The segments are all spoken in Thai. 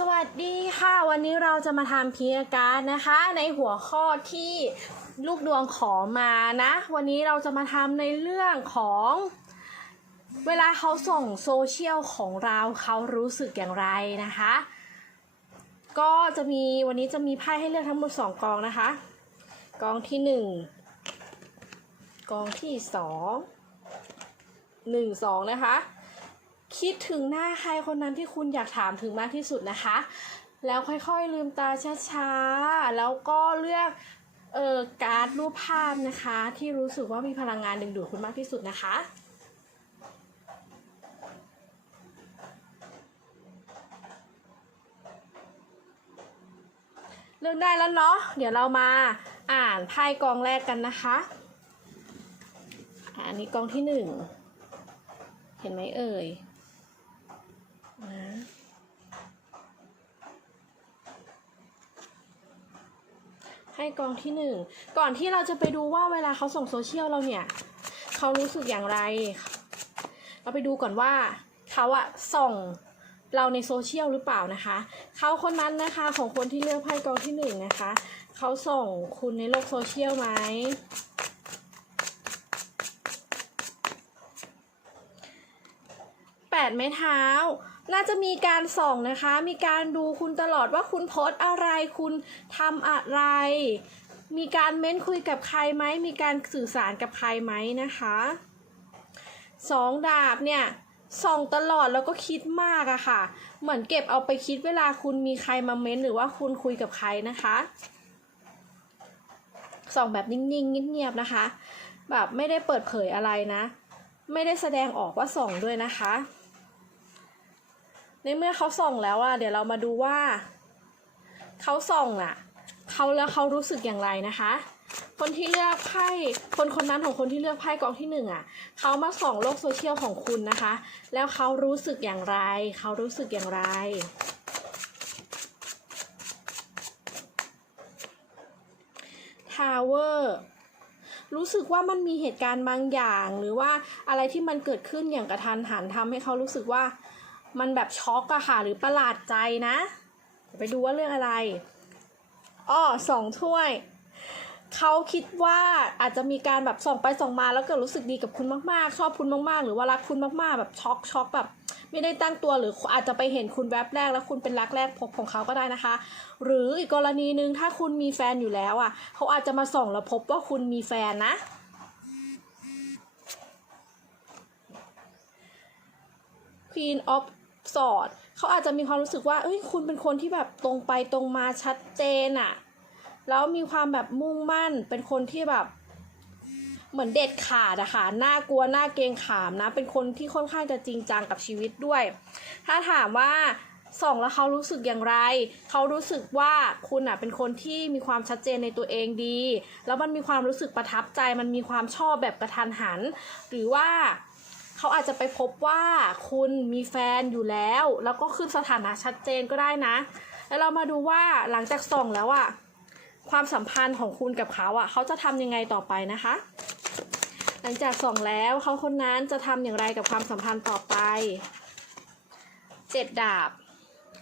สวัสดีค่ะ วันนี้เราจะมาทำพีการนะคะ ในหัวข้อที่ลูกดวงขอมานะ วันนี้เราจะมาทำในเรื่องของเวลาเขาส่งโซเชียลของเราเขารู้สึกอย่างไรนะคะ ก็จะมีวันนี้จะมีไพ่ให้เลือกทั้งหมด 2 กองนะคะ กองที่ 1 กองที่ 2 1 2 นะคะ คิดถึงหน้าใครคนนั้นที่คุณอยากถามถึงมากที่สุดนะคะ แล้วค่อยๆลืมตาช้าๆ แล้วก็เลือกเอ่อการ์ดรูปภาพนะคะ ที่รู้สึกว่ามีพลังงานดึงดูดคุณมากที่สุดนะคะเลือกได้แล้วเนาะ เดี๋ยวเรามาอ่านไพ่กองแรกกันนะคะอะอันนี้กองที่หนึ่ง เห็นไหมเอ่ย นะให้กองที่หนึ่งก่อนที่เราจะไปดูว่าเวลาเขาส่งโซเชียลเราเนี่ยเขารู้สึกอย่างไร เราไปดูก่อนว่าเขาอะส่งเราในโซเชียลหรือเปล่านะคะเขาคนนั้นนะคะของคนที่เลือกไพ่กองที่หนึ่งนะคะเขาส่งคุณในโลกโซเชียลไหมแปดไม้เท้า น่าจะมีการส่องนะคะ มีการดูคุณตลอดว่าคุณโพสอะไรคุณทำอะไร มีการเม้นคุยกับใครไหม มีการสื่อสารกับใครไหมนะคะสองดาบเนี่ยส่องตลอดแล้วก็คิดมากอะค่ะ เหมือนเก็บเอาไปคิดเวลาคุณมีใครมาเม้นหรือว่าคุณคุยกับใครนะคะส่องแบบนิ่งๆเงียบๆนะคะ แบบไม่ได้เปิดเผยอะไรนะ ไม่ได้แสดงออกว่าส่องด้วยนะคะ ในเมื่อเขาส่องแล้วอะเดี๋ยวเรามาดูว่า เขาส่องอะเขาแล้วเขารู้สึกอย่างไรนะคะ คนที่เลือกไพ่คนคนนั้นของคนที่เลือกไพ่กองที่หนึ่งอะเขามาส่องโลกโซเชียลของคุณนะคะ แล้วเขารู้สึกอย่างไร เขารู้สึกอย่างไรทาวเวอร์รู้สึกว่ามันมีเหตุการณ์บางอย่าง หรือว่าอะไรที่มันเกิดขึ้นอย่างกระทันหันทำให้เขารู้สึกว่า มันแบบช็อกอะค่ะหรือประหลาดใจนะเดี๋ยวไปดูว่าเรื่องอะไรอ้อสองถ้วยเขาคิดว่าอาจจะมีการแบบส่องไปส่องมาแล้วเกิดรู้สึกดีกับคุณมากๆ ชอบคุณมากๆ หรือว่ารักคุณมากๆ แบบช็อกช็อกแบบ ไม่ได้ตั้งตัวหรืออาจจะไปเห็นคุณแวบแรกแล้วคุณเป็นรักแรกพบของเขาก็ได้นะคะ หรืออีกกรณีหนึ่งถ้าคุณมีแฟนอยู่แล้วอะเขาอาจจะมาส่องแล้วพบว่าคุณมีแฟนนะ Queen of Swords เขาอาจจะมีความรู้สึกว่าเอ้ยคุณเป็นคนที่แบบตรงไปตรงมาชัดเจนอะแล้วมีความแบบมุ่งมั่นเป็นคนที่แบบ เหมือนเด็ดขาดอะค่ะน่ากลัวน่าเกรงขามนะ เป็นคนที่ค่อนข้างจะจริงจังกับชีวิตด้วย ถ้าถามว่าส่องแล้วเขารู้สึกอย่างไร เขารู้สึกว่าคุณอะเป็นคนที่มีความชัดเจนในตัวเองดี แล้วมันมีความรู้สึกประทับใจ มันมีความชอบแบบกระทันหัน หรือว่า เขาอาจจะไปพบว่าคุณมีแฟนอยู่แล้ว แล้วก็ขึ้นสถานะชัดเจนก็ได้นะ แล้วเรามาดูว่าหลังจากส่องแล้วอะความสัมพันธ์ของคุณกับเขาอะเขาจะทำยังไงต่อไปนะคะ หลังจากส่องแล้วเขาคนนั้นจะทำอย่างไรกับความสัมพันธ์ต่อไปเจ็ดดาบ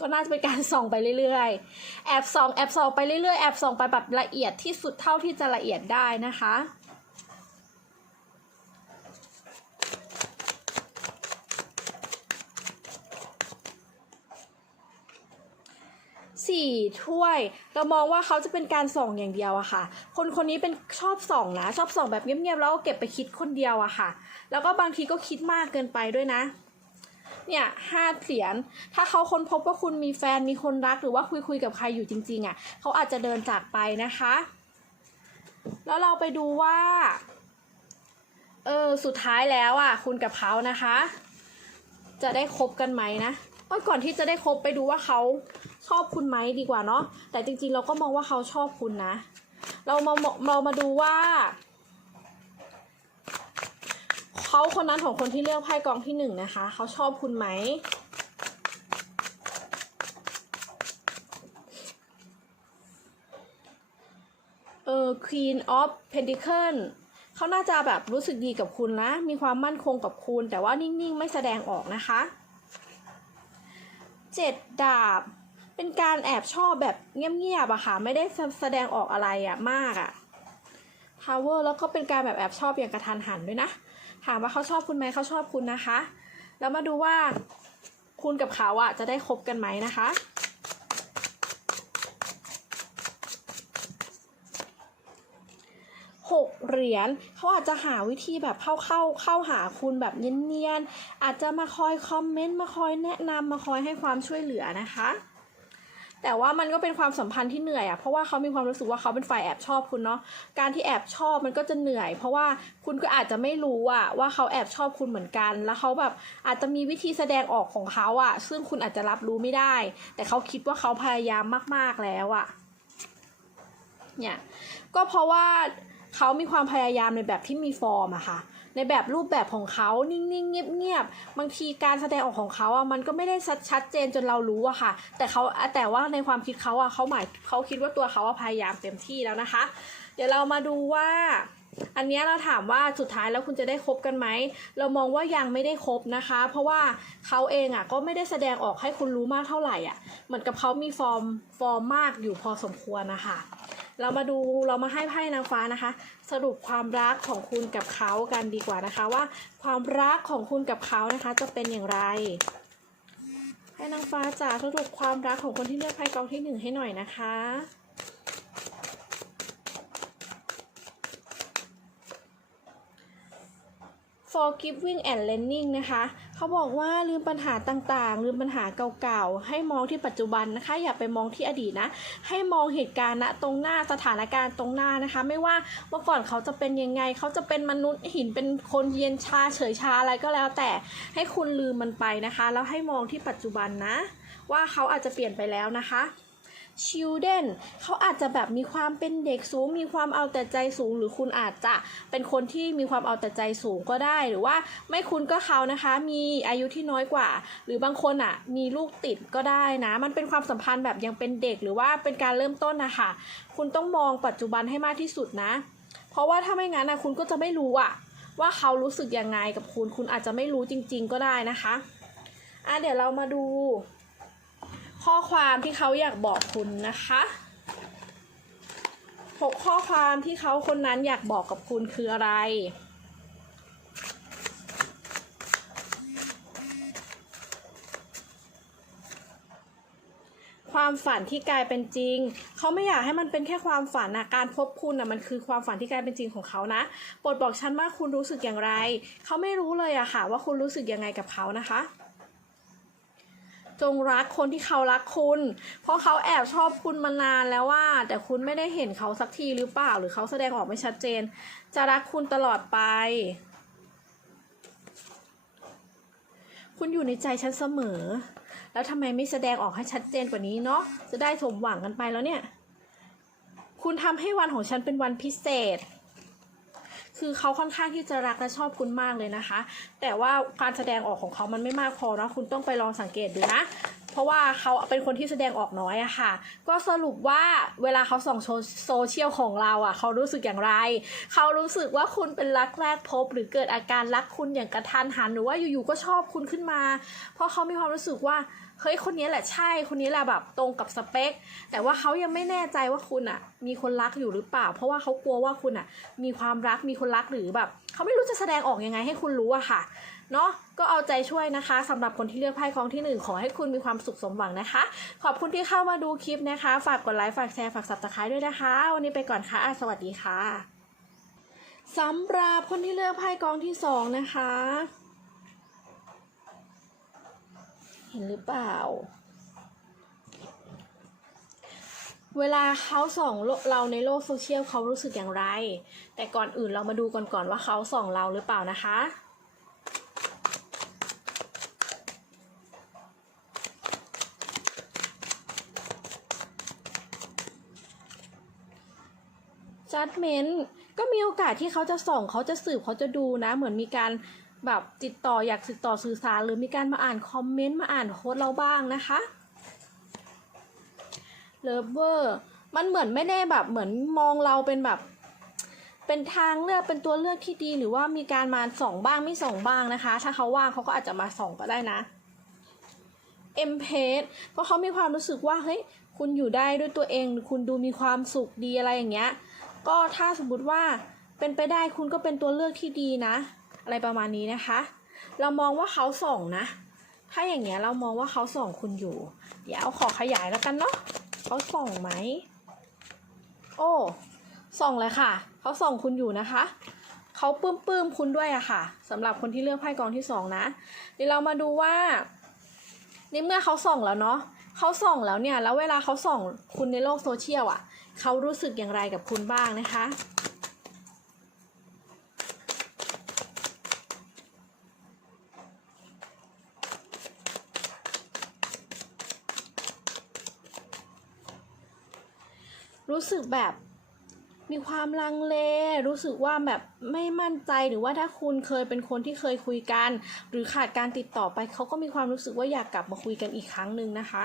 ก็น่าจะเป็นการส่องไปเรื่อยๆ แอบส่อง แอบส่องไปเรื่อยๆ แอบส่องไปแบบละเอียดที่สุดเท่าที่จะละเอียดได้นะคะ สี่ถ้วย เรามองว่าเขาจะเป็นการส่องอย่างเดียวอะค่ะ คนคนนี้เป็นชอบส่องนะชอบส่องแบบเงียบๆแล้วก็เก็บไปคิดคนเดียวอะค่ะ แล้วก็บางทีก็คิดมากเกินไปด้วยนะ เนี่ยห้าเหรียญถ้าเขาค้นพบว่าคุณมีแฟนมีคนรักหรือว่าคุยคุยกับใครอยู่จริง ๆอะเขาอาจจะเดินจากไปนะคะ แล้วเราไปดูว่าเออสุดท้ายแล้วอะคุณกับเขานะคะ จะได้คบกันไหมนะก่อนที่จะได้คบไปดูว่าเขา ชอบคุณไหมดีกว่าเนาะแต่จริงๆเราก็มองว่าเขาชอบคุณนะ เรามาเรามาดูว่าเขาคนนั้นของคนที่เลือกไพ่กองที่หนึ่งนะคะเขาชอบคุณไหมเออ Queen of Pentacle เขาน่าจะแบบรู้สึกดีกับคุณนะ มีความมั่นคงกับคุณ แต่ว่านิ่ง ๆ ไม่แสดงออกนะคะ เจ็ดดาบ เป็นการแอบชอบแบบเงียบๆอะค่ะ ไม่ได้แสดงออกอะไรอะมากอะ power แล้วก็เป็นการแบบแอบชอบอย่างกระทันหันด้วยนะ ถามว่าเขาชอบคุณไหมเขาชอบคุณนะคะ แล้วมาดูว่าคุณกับเขาอะจะได้คบกันไหมนะคะหกเหรียญเขาอาจจะหาวิธีแบบเข้าเข้าเข้าหาคุณแบบเนียนๆอาจจะมาคอยคอมเมนต์มาคอยแนะนำมาคอยให้ความช่วยเหลือนะคะ แต่ว่ามันก็เป็นความสัมพันธ์ที่เหนื่อยอะเพราะว่าเขามีความรู้สึกว่าเขาเป็นฝ่ายแอบชอบคุณเนาะการที่แอบชอบมันก็จะเหนื่อย เพราะว่าคุณก็อาจจะไม่รู้อะว่าเขาแอบชอบคุณเหมือนกัน แล้วเขาแบบอาจจะมีวิธีแสดงออกของเขาอะซึ่งคุณอาจจะรับรู้ไม่ได้ แต่เขาคิดว่าเขาพยายามมาก ๆแล้วอะเนี่ยก็เพราะว่าเขามีความพยายามในแบบที่มีฟอร์มอะค่ะ ในแบบรูปแบบของเขานิ่งๆเงียบๆบางทีการแสดงออกของเขาอะมันก็ไม่ได้ชัดชัดเจนจนเรารู้อะค่ะ แต่เขาแต่ว่าในความคิดเขาอะเขาหมายเขาคิดว่าตัวเขาพยายามเต็มที่แล้วนะคะ เดี๋ยวเรามาดูว่าอันนี้เราถามว่าสุดท้ายแล้วคุณจะได้คบกันไหม เรามองว่ายังไม่ได้คบนะคะ เพราะว่าเขาเองอะก็ไม่ได้แสดงออกให้คุณรู้มากเท่าไหร่อะ เหมือนกับเขามีฟอร์มฟอร์มมากอยู่พอสมควรนะคะ เรามาดูเรามาให้ไพ่นางฟ้านะคะ สรุปความรักของคุณกับเขากันดีกว่านะคะ ว่าความรักของคุณกับเขานะคะ จะเป็นอย่างไร ให้นางฟ้าจ๋าสรุปความรักของคนที่เลือกไพ่กองที่หนึ่งให้หน่อยนะคะ forgiving and learning นะคะ เขาบอกว่าลืมปัญหาต่างๆ ลืมปัญหาเก่าๆ ให้มองที่ปัจจุบันนะคะ อย่าไปมองที่อดีตนะ ให้มองเหตุการณ์ณตรงหน้าสถานการณ์ตรงหน้านะคะ ไม่ว่าเมื่อก่อนเขาจะเป็นยังไง เขาจะเป็นมนุษย์หินเป็นคนเย็นชาเฉยชาอะไรก็แล้ว แต่ให้คุณลืมมันไปนะคะ แล้วให้มองที่ปัจจุบันนะ ว่าเขาอาจจะเปลี่ยนไปแล้วนะคะ children เขาอาจจะแบบมีความเป็นเด็กสูง มีความเอาแต่ใจสูง หรือคุณอาจจะเป็นคนที่มีความเอาแต่ใจสูงก็ได้ หรือว่าไม่คุณก็เขานะคะ มีอายุที่น้อยกว่า หรือบางคนอะมีลูกติดก็ได้นะ มันเป็นความสัมพันธ์แบบยังเป็นเด็กหรือว่าเป็นการเริ่มต้นนะคะคุณต้องมองปัจจุบันให้มากที่สุดนะ เพราะว่าถ้าไม่งั้นนะคุณก็จะไม่รู้อะว่าเขารู้สึกยังไงกับคุณ คุณอาจจะไม่รู้จริง ๆ ก็ได้นะคะอะเดี๋ยวเรามาดู ข้อความที่เขาอยากบอกคุณนะคะหกข้อความที่เขาคนนั้นอยากบอกกับคุณคืออะไร ความฝันที่กลายเป็นจริง เขาไม่อยากให้มันเป็นแค่ความฝันนะการพบคุณนะมันคือความฝันที่กลายเป็นจริงของเขานะโปรดบอกฉันว่าคุณรู้สึกอย่างไร เขาไม่รู้เลยอะค่ะว่าคุณรู้สึกยังไงกับเขานะคะ จงรักคนที่เขารักคุณ เพราะเขาแอบชอบคุณมานานแล้วว่า แต่คุณไม่ได้เห็นเขาสักทีหรือเปล่า หรือเขาแสดงออกไม่ชัดเจน จะรักคุณตลอดไป คุณอยู่ในใจฉันเสมอ แล้วทำไมไม่แสดงออกให้ชัดเจนกว่านี้เนาะ จะได้สมหวังกันไปแล้วเนี่ย คุณทำให้วันของฉันเป็นวันพิเศษ คือเขาค่อนข้างที่จะรักและชอบคุณมากเลยนะคะ แต่ว่าการแสดงออกของเขามันไม่มากพอนะคุณต้องไปลองสังเกตดูนะ เพราะว่าเขาเป็นคนที่แสดงออกน้อยอะค่ะ ก็สรุปว่าเวลาเขาส่องโซเชียลของเราอะเขารู้สึกอย่างไร เขารู้สึกว่าคุณเป็นรักแรกพบ หรือเกิดอาการรักคุณอย่างกระทันหันหรือว่าอยู่ๆก็ชอบคุณขึ้นมา เพราะเขามีความรู้สึกว่าเฮ้ยคนนี้แหละใช่ คนนี้แหละแบบตรงกับสเปค แต่ว่าเขายังไม่แน่ใจว่าคุณอะมีคนรักอยู่หรือเปล่า เพราะว่าเขากลัวว่าคุณอะมีความรักมีคนรักหรือแบบเขาไม่รู้จะแสดงออกยังไงให้คุณรู้อะค่ะ เนาะก็เอาใจช่วยนะคะสำหรับคนที่เลือกไพ่กองที่หนึ่งขอให้คุณมีความสุขสมหวังนะคะ ขอบคุณที่เข้ามาดูคลิปนะคะ ฝากกดไลค์ฝากแชร์ฝากสับสไครต์ด้วยนะคะ วันนี้ไปก่อนค่ะอะ สวัสดีค่ะสำหรับคนที่เลือกไพ่กองที่สองนะคะ เห็นหรือเปล่า เวลาเขาส่องเราในโลกโซเชียลเขารู้สึกอย่างไร แต่ก่อนอื่นเรามาดูก่อนก่อนว่าเขาส่องเราหรือเปล่านะคะ judgment ก็มีโอกาสที่เขาจะส่องเขาจะสืบเขาจะดูนะ เหมือนมีการแบบติดต่ออยากติดต่อสื่อสาร หรือมีการมาอ่านคอมเมนต์มาอ่านโค้ดเราบ้างนะคะเลเวอร์มันเหมือนไม่ได้แบบเหมือนมองเราเป็นแบบ เป็นทางเลือกเป็นตัวเลือกที่ดี หรือว่ามีการมาส่องบ้างไม่ส่องบ้างนะคะ ถ้าเขาว่างเขาก็อาจจะมาส่องก็ได้นะเอ็มเพสเพราะเขามีความรู้สึกว่าเฮ้ยคุณอยู่ได้ด้วยตัวเองคุณดูมีความสุขดีอะไรอย่างเงี้ย ก็ถ้าสมมติว่าเป็นไปได้คุณก็เป็นตัวเลือกที่ดีนะ อะไรประมาณนี้นะคะ เรามองว่าเขาส่องนะ ถ้าอย่างเงี้ยเรามองว่าเขาส่องคุณอยู่ เดี๋ยวขอขยายแล้วกันเนาะเขาส่องไหม โอ้ส่องเลยค่ะ เขาส่องคุณอยู่นะคะเขาปื้มปลื้มๆคุณด้วยอะค่ะสำหรับคนที่เลือกไพ่กองที่สองนะเดี๋ยวเรามาดูว่าในเมื่อเขาส่องแล้วเนาะเขาส่องแล้วเนี่ย แล้วเวลาเขาส่องคุณในโลกโซเชียลอะ เขารู้สึกอย่างไรกับคุณบ้างนะคะ รู้สึกแบบมีความลังเล รู้สึกว่าแบบไม่มั่นใจหรือว่าถ้าคุณเคยเป็นคนที่เคยคุยกัน หรือขาดการติดต่อไปเขาก็มีความรู้สึกว่าอยากกลับมาคุยกันอีกครั้งหนึ่งนะคะ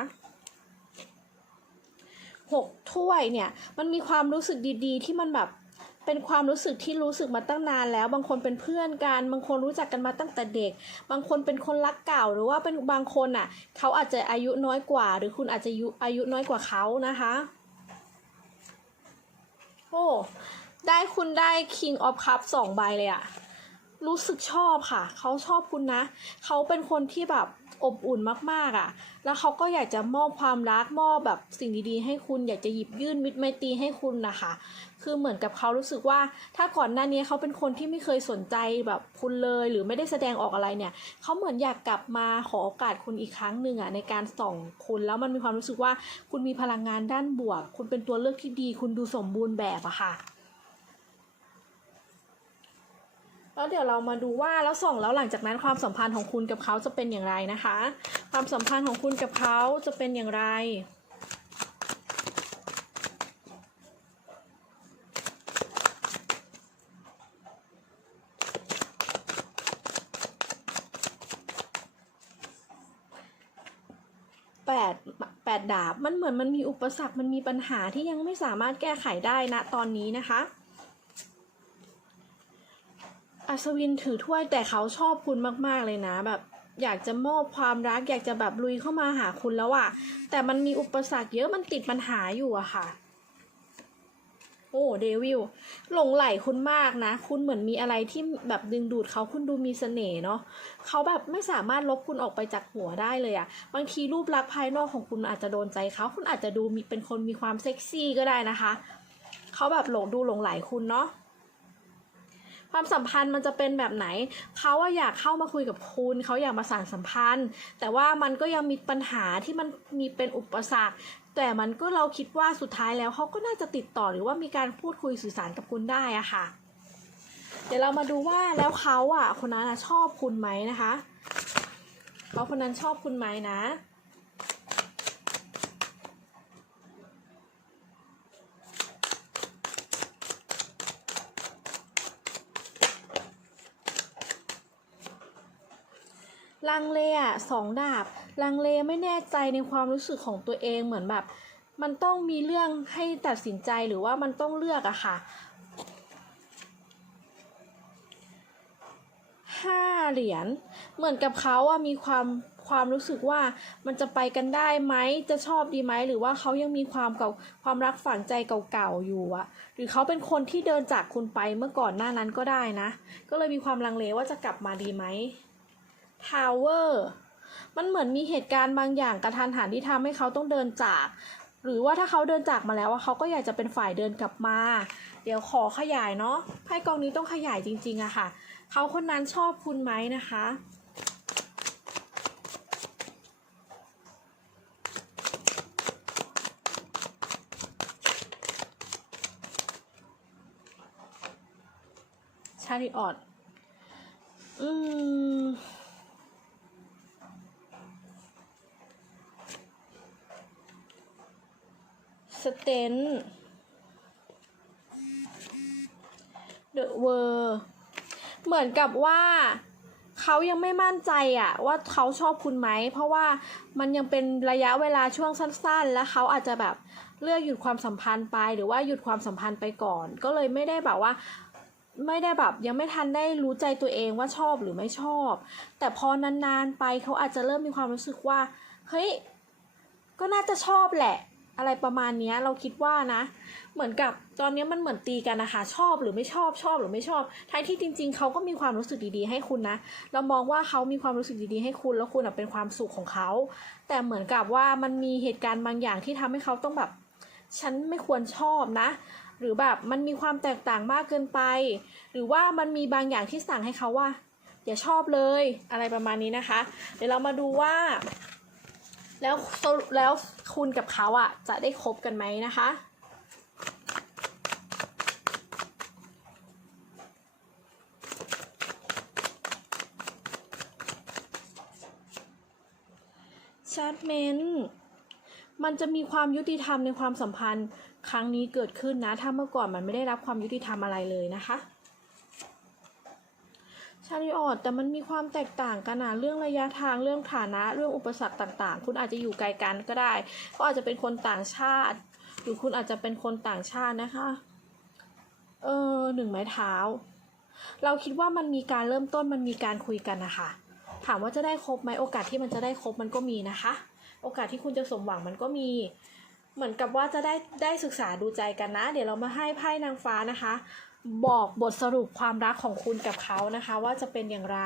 หกถ้วยเนี่ย มันมีความรู้สึกดีๆ ที่มันแบบเป็นความรู้สึกที่รู้สึกมาตั้งนานแล้ว บางคนเป็นเพื่อนกัน บางคนรู้จักกันมาตั้งแต่เด็ก บางคนเป็นคนรักเก่าหรือว่าเป็นบางคนอะ เขาอาจจะอายุน้อยกว่า หรือคุณอาจจะอายุอายุน้อยกว่าเขานะคะ โอ้ได้คุณได้ King of Cup สองใบเลยอะรู้สึกชอบค่ะ เขาชอบคุณนะ เขาเป็นคนที่แบบ อบอุ่นมากๆอะแล้วเขาก็อยากจะมอบความรักมอบแบบสิ่งดีๆ ให้คุณอยากจะหยิบยื่นมิตรไมตรีให้คุณนะคะ คือเหมือนกับเขารู้สึกว่า ถ้าก่อนหน้านี้เขาเป็นคนที่ไม่เคยสนใจแบบคุณเลยหรือไม่ได้แสดงออกอะไรเนี่ยเขาเหมือนอยากกลับมาขอโอกาสคุณอีกครั้งหนึ่งอะในการส่องคุณแล้วมันมีความรู้สึกว่าคุณมีพลังงานด้านบวก คุณเป็นตัวเลือกที่ดี คุณดูสมบูรณ์แบบอะค่ะ แล้วเดี๋ยวเรามาดูว่าแล้วส่องแล้วหลังจากนั้นความสัมพันธ์ของคุณกับเขาจะเป็นอย่างไรนะคะ ความสัมพันธ์ของคุณกับเขาจะเป็นอย่างไรแปดแปดดาบ มันเหมือนมันมีอุปสรรค มันมีปัญหาที่ยังไม่สามารถแก้ไขได้นะตอนนี้นะคะ อั ศวินถือถ้วยแต่เขาชอบคุณมากๆเลยนะแบบอยากจะมอบความรักอยากจะแบบลุยเข้ามาหาคุณแล้วอะแต่มันมีอุปสรรคเยอะมันติดปัญหาอยู่อะค่ะ โอ้เดวิลหลงไหลคุณมากนะ คุณเหมือนมีอะไรที่แบบดึงดูดเขาคุณดูมีเสน่ห์เนาะเขาแบบไม่สามารถลบคุณออกไปจากหัวได้เลยอะบางทีรูปลักษณ์ภายนอกของคุณอาจจะโดนใจเขาคุณอาจจะดูมีเป็นคนมีความเซ็กซี่ก็ได้นะคะเขาแบบหลงดูหลงไหลคุณเนาะ ความสัมพันธ์มันจะเป็นแบบไหน เขาอะอยากเข้ามาคุยกับคุณเขาอยากมาสานสัมพันธ์ แต่ว่ามันก็ยังมีปัญหาที่มันมีเป็นอุปสรรคแต่มันก็เราคิดว่าสุดท้ายแล้วเขาก็น่าจะติดต่อหรือว่ามีการพูดคุยสื่อสารกับคุณได้อะค่ะ เดี๋ยวเรามาดูว่าแล้วเขาอะคนนั้นชอบคุณไหมนะคะเขาคนนั้นชอบคุณไหมนะ ลังเลอะสองดาบ ลังเลไม่แน่ใจในความรู้สึกของตัวเองเหมือนแบบ มันต้องมีเรื่องให้ตัดสินใจหรือว่ามันต้องเลือกอะค่ะห้าเหรียญเหมือนกับเขาอะมีความความรู้สึกว่ามันจะไปกันได้ไหมจะชอบดีไหมหรือว่าเขายังมีความเก่าความรักฝังใจเก่าๆอยู่อะหรือเขาเป็นคนที่เดินจากคุณไปเมื่อก่อนหน้านั้นก็ได้นะ ก็เลยมีความลังเลว่าจะกลับมาดีไหม ทาวเวอร์มันเหมือนมีเหตุการณ์บางอย่างกระทันหันที่ทำให้เขาต้องเดินจาก หรือว่าถ้าเขาเดินจากมาแล้วว่าเขาก็อยากจะเป็นฝ่ายเดินกลับมา เดี๋ยวขอขยายเนาะไพ่กองนี้ต้องขยายจริงๆอะค่ะ เขาคนนั้นชอบคุณไหมนะคะชาริออตอืม เตนเดอะเวอร์เหมือนกับว่าเขายังไม่มั่นใจอะว่าเขาชอบคุณไหม เพราะว่ามันยังเป็นระยะเวลาช่วงสั้น ๆ แล้วเขาอาจจะแบบเลือกหยุดความสัมพันธ์ไป หรือว่าหยุดความสัมพันธ์ไปก่อน ก็เลยไม่ได้แบบว่า ไม่ได้แบบยังไม่ทันได้รู้ใจตัวเองว่าชอบหรือไม่ชอบ แต่พอนานๆไปเขาอาจจะเริ่มมีความรู้สึกว่า เฮ้ย ก็น่าจะชอบแหละ อะไรประมาณนี้เราคิดว่านะ เหมือนกับตอนนี้มันเหมือนตีกันนะคะ ชอบหรือไม่ชอบชอบหรือไม่ชอบท้ายที่จริง ๆเขาก็มีความรู้สึกดีๆ ให้คุณนะ เรามองว่าเขามีความรู้สึกดีๆ ให้คุณแล้วคุณเป็นความสุขของเขาแต่เหมือนกับว่ามันมีเหตุการณ์บางอย่างที่ทำให้เขาต้องแบบ ฉันไม่ควรชอบนะ หรือแบบมันมีความแตกต่างมากเกินไป หรือว่ามันมีบางอย่างที่สั่งให้เขาว่าอย่าชอบเลยอะไรประมาณนี้นะคะ เดี๋ยวเรามาดูว่า แล้วแล้วคุณกับเขาอะจะได้คบกันไหมนะคะ ชัดเมนมันจะมีความยุติธรรมในความสัมพันธ์ครั้งนี้เกิดขึ้นนะ ถ้าเมื่อก่อนมันไม่ได้รับความยุติธรรมอะไรเลยนะคะ ชาลิออดแต่มันมีความแตกต่างกันนะเรื่องระยะทางเรื่องฐานะเรื่องอุปสรรคต่าง ๆ คุณอาจจะอยู่ไกลกันก็ได้เขาอาจจะเป็นคนต่างชาติ หรือคุณอาจจะเป็นคนต่างชาตินะคะ เออหนึ่งไม้เท้า เราคิดว่ามันมีการเริ่มต้นมันมีการคุยกันนะคะถามว่าจะได้ครบไหมโอกาสที่มันจะได้ครบมันก็มีนะคะ โอกาสที่คุณจะสมหวังมันก็มี เหมือนกับว่าจะได้ได้ศึกษาดูใจกันนะ เดี๋ยวเรามาให้ไพ่นางฟ้านะคะ บอกบทสรุปความรักของคุณกับเขานะคะ ว่าจะเป็นอย่างไร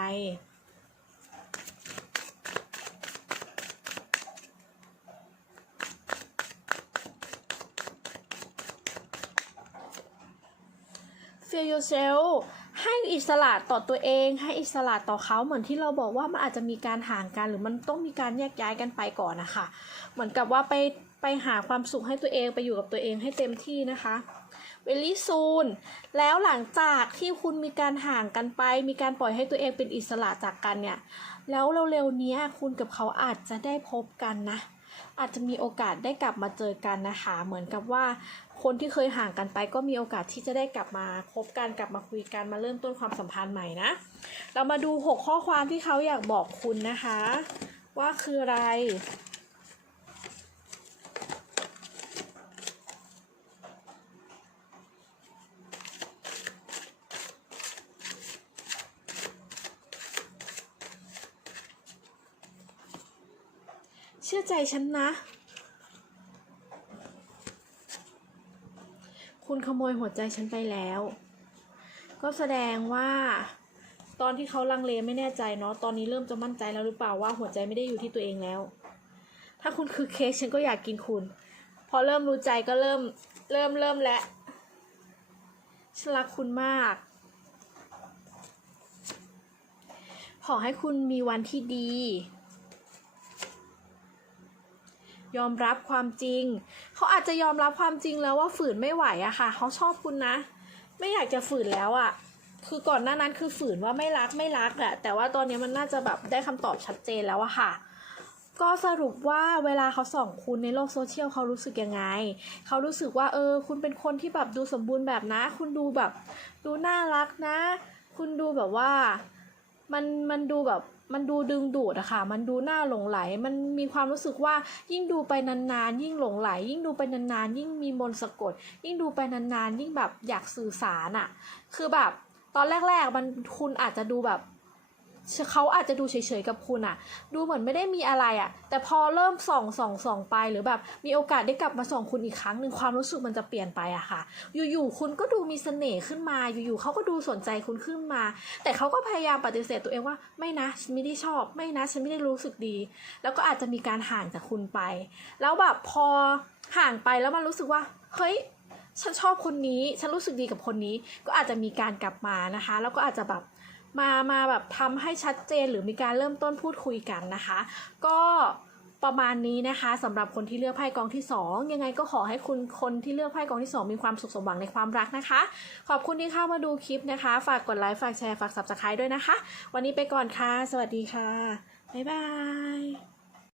feel yourself ให้อิสระต่อตัวเอง ให้อิสระต่อเขาเหมือนที่เราบอกว่ามันอาจจะมีการห่างกันหรือมันต้องมีการแยกย้ายกันไปก่อนนะคะ เหมือนกับว่าไปไปหาความสุขให้ตัวเองไปอยู่กับตัวเองให้เต็มที่นะคะ เวลี่ซูนแล้วหลังจากที่คุณมีการห่างกันไป มีการปล่อยให้ตัวเองเป็นอิสระจากกันเนี่ย แล้วเร็วๆเนี้ยคุณกับเขาอาจจะได้พบกันนะ อาจจะมีโอกาสได้กลับมาเจอกันนะคะ เหมือนกับว่าคนที่เคยห่างกันไป ก็มีโอกาสที่จะได้กลับมาพบกันกลับมาคุยกันมาเริ่มต้นความสัมพันธ์ใหม่นะ เรามาดู 6 ข้อความที่เขาอยากบอกคุณนะคะ ว่าคืออะไร ใจฉันนะ คุณขโมยหัวใจฉันไปแล้ว ก็แสดงว่า ตอนที่เขาลังเลไม่แน่ใจเนาะ ตอนนี้เริ่มจะมั่นใจแล้วหรือเปล่าว่าหัวใจไม่ได้อยู่ที่ตัวเองแล้ว ถ้าคุณคือเค้กฉันก็อยากกินคุณ พอเริ่มรู้ใจก็เริ่ม เริ่มเริ่มแล้วฉันรักคุณมากขอให้คุณมีวันที่ดี ยอมรับความจริง เขาอาจจะยอมรับความจริงแล้วว่าฝืนไม่ไหวอะค่ะ เขาชอบคุณนะ ไม่อยากจะฝืนแล้วอะคือก่อนหน้านั้นคือฝืนว่าไม่รักไม่รักอะแต่ว่าตอนนี้มันน่าจะแบบได้คำตอบชัดเจนแล้วอะค่ะ ก็สรุปว่าเวลาเขาส่องคุณในโลกโซเชียลเขารู้สึกยังไง เขารู้สึกว่าเออ คุณเป็นคนที่แบบดูสมบูรณ์แบบนะ คุณดูแบบ ดูน่ารักนะ คุณดูแบบว่ามันมันดูแบบ มันดูดึงดูดอะค่ะ มันดูน่าหลงไหล มันมีความรู้สึกว่ายิ่งดูไปนานๆ ยิ่งหลงไหล ยิ่งดูไปนานๆ ยิ่งมีมนต์สะกด ยิ่งดูไปนานๆ ยิ่งแบบอยากสื่อสารอะคือแบบตอนแรก ๆ มันคุณอาจจะดูแบบ เขาอาจจะดูเฉยๆกับคุณอะดูเหมือนไม่ได้มีอะไรอะแต่พอเริ่มส่องส่องส่องไปหรือแบบ มีโอกาสได้กลับมาส่องคุณอีกครั้งหนึ่งความรู้สึกมันจะเปลี่ยนไปอะค่ะ อยู่ๆคุณก็ดูมีเสน่ห์ขึ้นมา อยู่ๆเขาก็ดูสนใจคุณขึ้นมา แต่เขาก็พยายามปฏิเสธตัวเองว่าไม่นะฉันไม่ได้ชอบ ไม่นะฉันไม่ได้รู้สึกดี แล้วก็อาจจะมีการห่างจากคุณไป แล้วแบบพอห่างไปแล้วมันรู้สึกว่าเฮ้ยฉันชอบคนนี้ ฉันรู้สึกดีกับคนนี้ ก็อาจจะมีการกลับมานะคะ แล้วก็อาจจะแบบ มามาแบบทำให้ชัดเจนหรือมีการเริ่มต้นพูดคุยกันนะคะ ก็ประมาณนี้นะคะสำหรับคนที่เลือกไพ่กองที่ 2 ยังไงก็ขอให้คุณคนที่เลือกไพ่กองที่ 2 มีความสุขสมหวังในความรักนะคะ ขอบคุณที่เข้ามาดูคลิปนะคะ ฝากกดไลค์ฝากแชร์ฝาก subscribe ด้วยนะคะ วันนี้ไปก่อนค่ะ สวัสดีค่ะ บ๊ายบาย